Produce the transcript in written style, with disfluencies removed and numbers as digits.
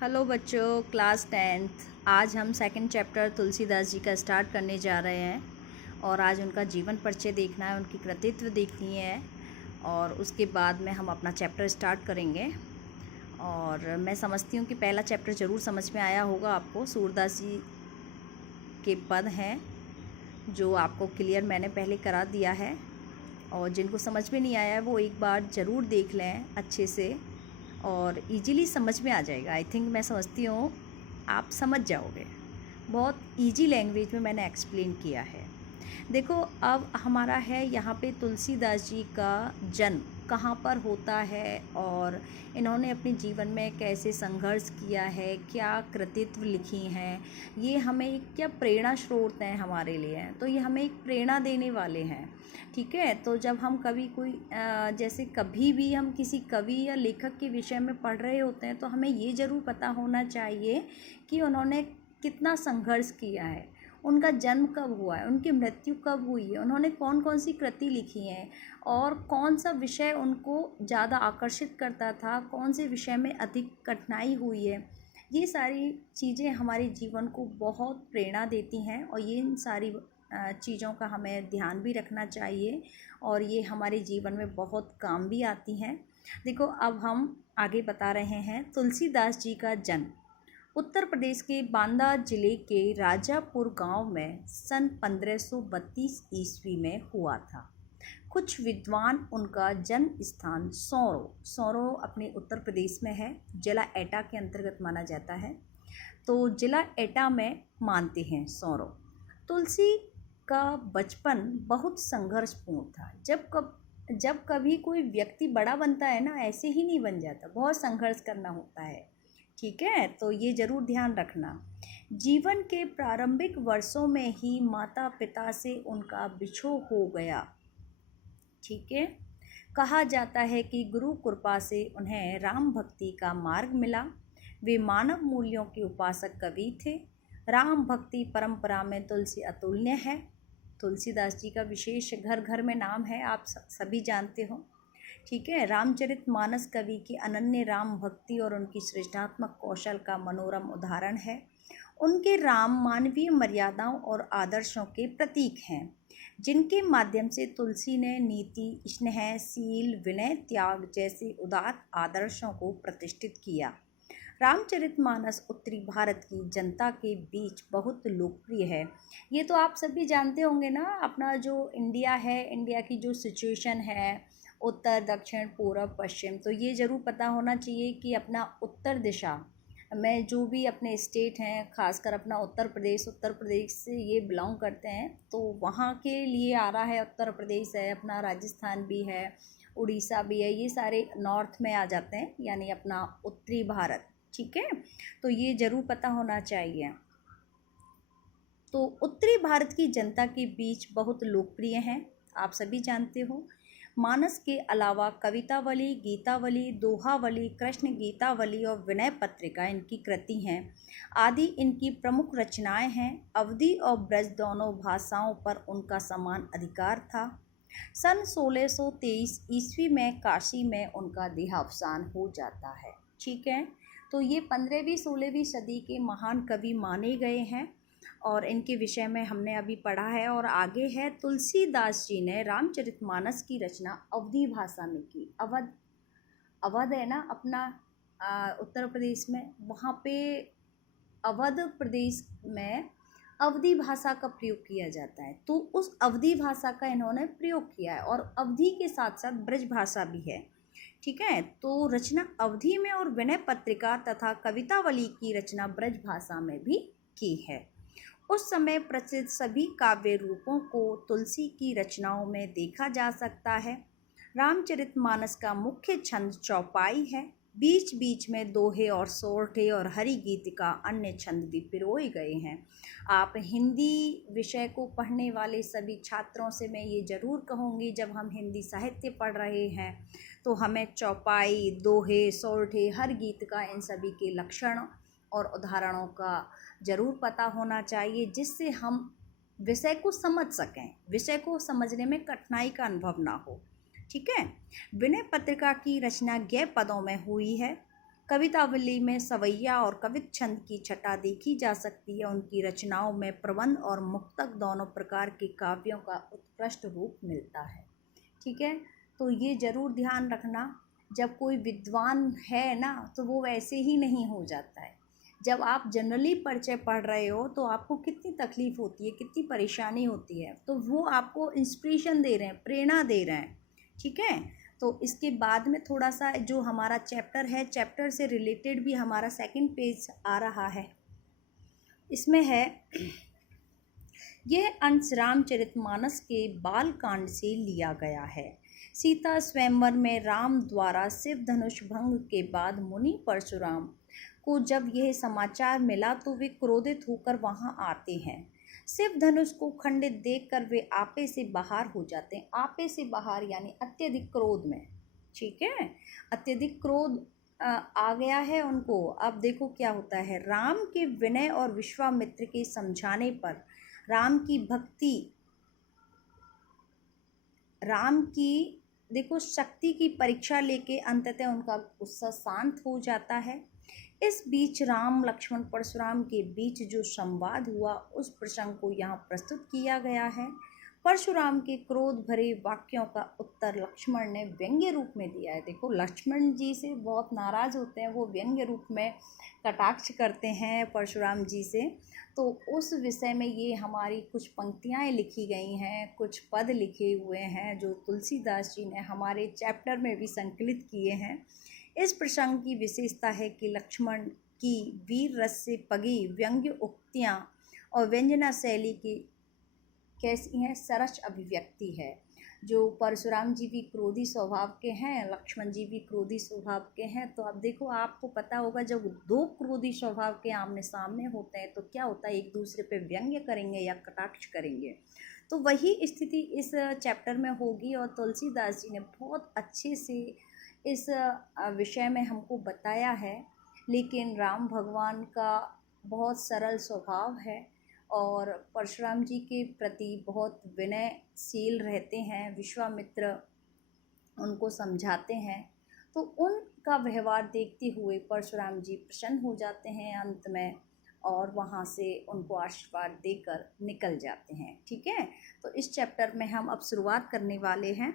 Hello बच्चों, class 10th। आज हम सेकंड चैप्टर तुलसीदास जी का स्टार्ट करने जा रहे हैं और आज उनका जीवन परिचय देखना है, उनकी कृतित्व देखनी है और उसके बाद में हम अपना चैप्टर स्टार्ट करेंगे। और मैं समझती हूँ कि पहला चैप्टर ज़रूर समझ में आया होगा आपको। सूरदास जी के पद हैं जो आपको क्लियर मैंने पहले करा दिया है, और जिनको समझ में नहीं आया है वो एक बार ज़रूर देख लें अच्छे से और इजीली समझ में आ जाएगा। आई थिंक, मैं समझती हूँ आप समझ जाओगे। बहुत इजी लैंग्वेज में मैंने एक्सप्लेन किया है। देखो, अब हमारा है यहाँ पे तुलसीदास जी का जन्म कहाँ पर होता है और इन्होंने अपने जीवन में कैसे संघर्ष किया है, क्या कृतित्व लिखी हैं, ये हमें एक क्या प्रेरणा स्रोत हैं हमारे लिए। तो ये हमें एक प्रेरणा देने वाले हैं। ठीक है, तो जब हम कभी कोई जैसे कभी भी हम किसी कवि या लेखक के विषय में पढ़ रहे होते हैं तो हमें ये ज़रूर पता होना चाहिए कि उन्होंने कितना संघर्ष किया है, उनका जन्म कब हुआ है, उनकी मृत्यु कब हुई है, उन्होंने कौन कौन सी कृति लिखी हैं और कौन सा विषय उनको ज़्यादा आकर्षित करता था, कौन से विषय में अधिक कठिनाई हुई है। ये सारी चीज़ें हमारे जीवन को बहुत प्रेरणा देती हैं और ये इन सारी चीज़ों का हमें ध्यान भी रखना चाहिए और ये हमारे जीवन में बहुत काम भी आती हैं। देखो, अब हम आगे बता रहे हैं तुलसीदास जी का जन्म उत्तर प्रदेश के बांदा जिले के राजापुर गांव में सन 1532 ईस्वी में हुआ था। कुछ विद्वान उनका जन्म स्थान सौरो अपने उत्तर प्रदेश में है, जिला एटा के अंतर्गत माना जाता है, तो जिला एटा में मानते हैं सौरो। तुलसी का बचपन बहुत संघर्षपूर्ण था। जब कभी कोई व्यक्ति बड़ा बनता है ना, ऐसे ही नहीं बन जाता, बहुत संघर्ष करना होता है। ठीक है, तो ये ज़रूर ध्यान रखना। जीवन के प्रारंभिक वर्षों में ही माता पिता से उनका बिछोह हो गया। ठीक है, कहा जाता है कि गुरु कृपा से उन्हें राम भक्ति का मार्ग मिला। वे मानव मूल्यों के उपासक कवि थे। राम भक्ति परंपरा में तुलसी अतुल्य है। तुलसीदास जी का विशेष घर घर में नाम है, आप सभी जानते हो। ठीक है, रामचरितमानस कवि की अनन्य राम भक्ति और उनकी सृजनात्मक कौशल का मनोरम उदाहरण है। उनके राम मानवीय मर्यादाओं और आदर्शों के प्रतीक हैं, जिनके माध्यम से तुलसी ने नीति, स्नेह, शील, विनय, त्याग जैसे उदार आदर्शों को प्रतिष्ठित किया। रामचरितमानस उत्तरी भारत की जनता के बीच बहुत लोकप्रिय है। ये तो आप सभी जानते होंगे ना, अपना जो इंडिया है, इंडिया की जो सिचुएशन है, उत्तर, दक्षिण, पूर्व, पश्चिम, तो ये ज़रूर पता होना चाहिए कि अपना उत्तर दिशा में जो भी अपने स्टेट हैं, खासकर अपना उत्तर प्रदेश से ये बिलोंग करते हैं, तो वहाँ के लिए आ रहा है। उत्तर प्रदेश है, अपना राजस्थान भी है, उड़ीसा भी है, ये सारे नॉर्थ में आ जाते हैं, यानी अपना उत्तरी भारत। ठीक है, तो ये ज़रूर पता होना चाहिए। तो उत्तरी भारत की जनता के बीच बहुत लोकप्रिय हैं, आप सभी जानते हो। मानस के अलावा कवितावली, गीतावली, दोहावली, कृष्ण गीतावली और विनय पत्रिका इनकी कृति हैं। आदि इनकी प्रमुख रचनाएं हैं। अवधी और ब्रज दोनों भाषाओं पर उनका समान अधिकार था। सन 1623 ईस्वी में काशी में उनका देहावसान हो जाता है। ठीक है, तो ये 15वीं 16वीं सदी के महान कवि माने गए हैं और इनके विषय में हमने अभी पढ़ा है। और आगे है, तुलसीदास जी ने रामचरितमानस की रचना अवधी भाषा में की। अवध है ना अपना उत्तर प्रदेश में, वहाँ पे अवध प्रदेश में अवधी भाषा का प्रयोग किया जाता है, तो उस अवधी भाषा का इन्होंने प्रयोग किया है। और अवधी के साथ साथ ब्रज भाषा भी है। ठीक है, तो रचना अवधी में और विनय पत्रिका तथा कवितावली की रचना ब्रज भाषा में भी की है। उस समय प्रसिद्ध सभी काव्य रूपों को तुलसी की रचनाओं में देखा जा सकता है। रामचरितमानस का मुख्य छंद चौपाई है। बीच बीच में दोहे और सोरठे और हरि गीत का अन्य छंद भी पिरोए गए हैं। आप हिंदी विषय को पढ़ने वाले सभी छात्रों से मैं ये ज़रूर कहूँगी, जब हम हिंदी साहित्य पढ़ रहे हैं तो हमें चौपाई, दोहे, सोरठे, हर गीत का, इन सभी के लक्षण और उदाहरणों का ज़रूर पता होना चाहिए, जिससे हम विषय को समझ सकें, विषय को समझने में कठिनाई का अनुभव ना हो। ठीक है, विनय पत्रिका की रचना ज्ञ पदों में हुई है। कवितावली में सवैया और कवित छंद की छटा देखी जा सकती है। उनकी रचनाओं में प्रबंध और मुक्तक दोनों प्रकार के काव्यों का उत्कृष्ट रूप मिलता है। ठीक है, तो ये ज़रूर ध्यान रखना, जब कोई विद्वान है ना तो वो वैसे ही नहीं हो जाता है। जब आप जनरली परिचय पढ़ रहे हो तो आपको कितनी तकलीफ़ होती है, कितनी परेशानी होती है, तो वो आपको इंस्पिरेशन दे रहे हैं, प्रेरणा दे रहे हैं। ठीक है, तो इसके बाद में थोड़ा सा जो हमारा चैप्टर है, चैप्टर से रिलेटेड भी हमारा सेकंड पेज आ रहा है। इसमें है यह अंश रामचरितमानस के बाल कांड से लिया गया है। सीता स्वयंवर में राम द्वारा शिव धनुष भंग के बाद मुनि परशुराम को जब यह समाचार मिला तो वे क्रोधित होकर वहां आते हैं। शिव धनुष को खंडित देखकर वे आपे से बाहर हो जाते हैं। आपे से बाहर यानी अत्यधिक क्रोध में। ठीक है, अत्यधिक क्रोध आ गया है उनको। अब देखो क्या होता है, राम के विनय और विश्वामित्र के समझाने पर राम की भक्ति, राम की देखो शक्ति की परीक्षा लेके अंततः उनका गुस्सा शांत हो जाता है। इस बीच राम लक्ष्मण परशुराम के बीच जो संवाद हुआ उस प्रसंग को यहाँ प्रस्तुत किया गया है। परशुराम के क्रोध भरे वाक्यों का उत्तर लक्ष्मण ने व्यंग्य रूप में दिया है। देखो लक्ष्मण जी से बहुत नाराज़ होते हैं, वो व्यंग्य रूप में कटाक्ष करते हैं परशुराम जी से। तो उस विषय में ये हमारी कुछ पंक्तियाँ लिखी गई हैं, कुछ पद लिखे हुए हैं जो तुलसीदास जी ने हमारे चैप्टर में भी संकलित किए हैं। इस प्रसंग की विशेषता है कि लक्ष्मण की वीर रस से पगी व्यंग्य उक्तियाँ और व्यंजना शैली की कैसी हैं, सरस अभिव्यक्ति है। जो परशुराम जी भी क्रोधी स्वभाव के हैं, लक्ष्मण जी भी क्रोधी स्वभाव के हैं। तो अब देखो आपको पता होगा जब दो क्रोधी स्वभाव के आमने सामने होते हैं तो क्या होता है, एक दूसरे पे व्यंग्य करेंगे या कटाक्ष करेंगे। तो वही स्थिति इस चैप्टर में होगी और तुलसीदास जी ने बहुत अच्छे से इस विषय में हमको बताया है। लेकिन राम भगवान का बहुत सरल स्वभाव है और परशुराम जी के प्रति बहुत विनयशील रहते हैं। विश्वामित्र उनको समझाते हैं तो उनका व्यवहार देखते हुए परशुराम जी प्रसन्न हो जाते हैं अंत में और वहाँ से उनको आशीर्वाद देकर निकल जाते हैं। ठीक है, तो इस चैप्टर में हम अब शुरुआत करने वाले हैं।